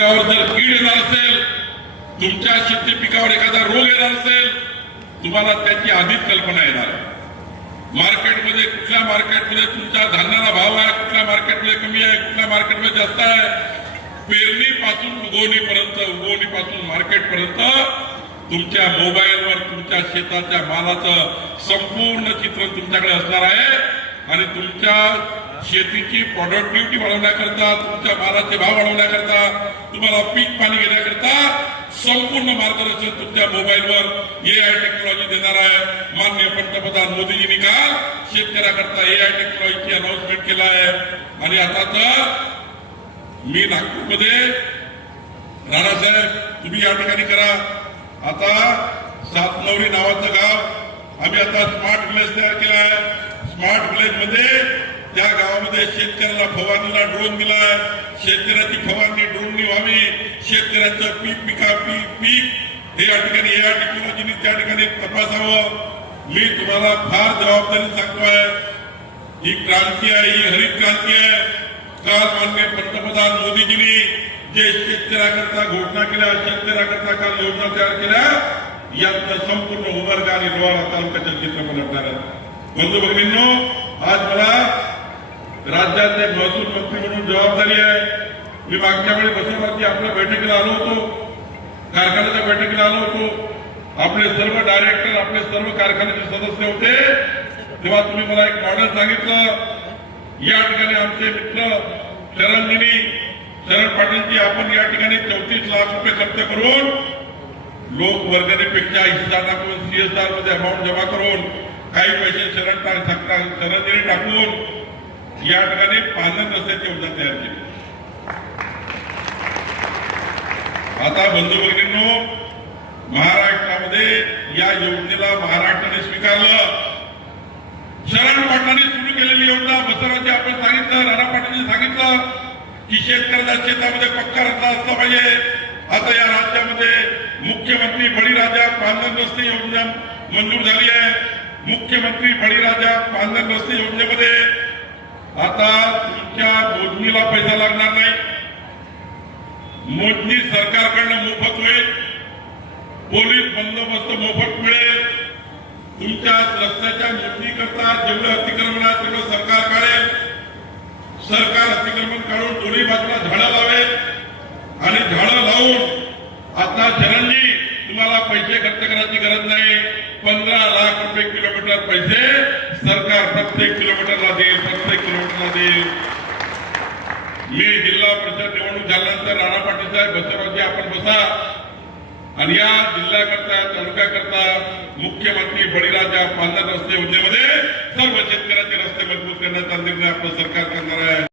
पिकावर जर कीड येणार असेल, तुमच्या शेती पिकावर एखादा रोग येणार असेल, तुम्हाला त्याची आधीच कल्पना येणार. मार्केटमध्ये कुठल्या मार्केटमध्ये तुमच्या धान्याला भाव आहे, कुठल्या मार्केटमध्ये कमी आहे, कुठल्या मार्केटमध्ये जास्त आहे, पेरणीपासून उगवणीपासून मार्केटपर्यंत तुमच्या मोबाईलवर तुमच्या शेताच्या मालाचं संपूर्ण चित्र तुमच्याकडे असणार आहे. आणि तुमच्या शेतीची प्रोडक्टिव्हिटी वाढवण्याकरता, तुमच्या मालाचे भाव वाढवण्याकरता, तुम्हाला पीक पाणी घेण्याकरता संपूर्ण मार्गदर्शन तुमच्या मोबाईलवर AI टेक्नॉलॉजी देणार आहे. माननीय पंतप्रधान मोदीजींनी काल शेतकऱ्याकरता AI टेक्नॉलॉजीची अनाउन्समेंट केला आहे. आणि आता तर मी नागपूरमध्ये, राणासाहेब तुम्ही या ठिकाणी करा, आता सातनवरी नावाचं गाव आम्ही आता स्मार्ट विलेज तयार केला आहे. स्मार्ट विलेज मध्ये त्या गावामध्ये शेतकऱ्याला फवारणीला ड्रोन दिलाय. शेतकऱ्याची फवारणी ड्रोननी व्हावी, शेतकऱ्याचं पीक हे या ठिकाणी AI टेक्नॉलॉजीने त्या ठिकाणी तपासावं. मी तुम्हाला फार जबाबदारी सांगतोय. ही क्रांती आहे, ही हरित क्रांती आहे. काल माननीय पंतप्रधान मोदीजींनी जे शेतकऱ्याकरता घोषणा केल्या, शेतकऱ्याकरता काल योजना तयार केल्या, यातलं संपूर्ण उमरग आणि लोहारा तालुक्याचं चित्र पलटणार आहे. बंधू भगिनींनो, आज मला राज्याचे महसूल मंत्री म्हणून जबाबदारी आहे. मी मागच्या वेळी बसवरती आपल्या बैठकीला आलो होतो, कारखान्याच्या बैठकीला आलो होतो. आपले सर्व डायरेक्टर, आपले सर्व कारखान्याचे सदस्य होते. तेव्हा तुम्ही मला एक मॉडेल सांगितलं. या ठिकाणी आमचे मित्र शरण पाटीलजी, आपण या ठिकाणी 34 लाख रुपये खर्च करून लोक वर्गणीपेक्षा हिस्सा टाकून CSR मध्ये अमाऊंट जमा करून काही पैसे शरणजीने टाकून या ठिकाणी पांढर रस्त्याची योजना तयार केली. आता बंधू भगिनींनो, महाराष्ट्रामध्ये या योजनेला महाराष्ट्राने स्वीकारलं. शरण पाटलांनी सुरू केलेली योजना, बसवराजी आपण सांगितलं, राणा पाटीलने सांगितलं की शेतकऱ्याच्या शेतामध्ये पक्का रस्ता असला पाहिजे. आता या राज्यामध्ये मुख्यमंत्री बळीराजा पांढर रस्ते योजना मंजूर झाली आहे. मुख्यमंत्री बळीराजा पांढर रस्ते योजनेमध्ये आता तुमच्या मोजणीला पैसा लागणार नाही. मोजणी सरकारकडनं मोफत होईल. पोलीस बंदोबस्त मोफत मिळेल. तुमच्या रस्त्याच्या मोजणी करता जेवढं अतिक्रमण आहे तेवढं सरकार काढेल. सरकार अतिक्रमण काढून दोन्ही बाजूला झाडं लावेल. आणि झाडं लावून आता शरणजी तुम्हाला पैसे खर्च करायची गरज नाही. 15 लाख रुपये किलोमीटर पैसे सरकार प्रत्येक किलोमीटरला देईल, प्रत्येक किलोमीटरला देईल. मी जिल्हा परिषद निवडणूक झाल्यानंतर राणा पाटील साहेब, बसवराजी आपण बसा आणि या जिल्ह्याकरता, तालुक्याकरता मुख्यमंत्री बळीराजा पांढर रस्ते योजनेमध्ये सर्व शेतकऱ्यांचे रस्ते मजबूत करण्याचा निर्णय आपलं सरकार करणार आहे.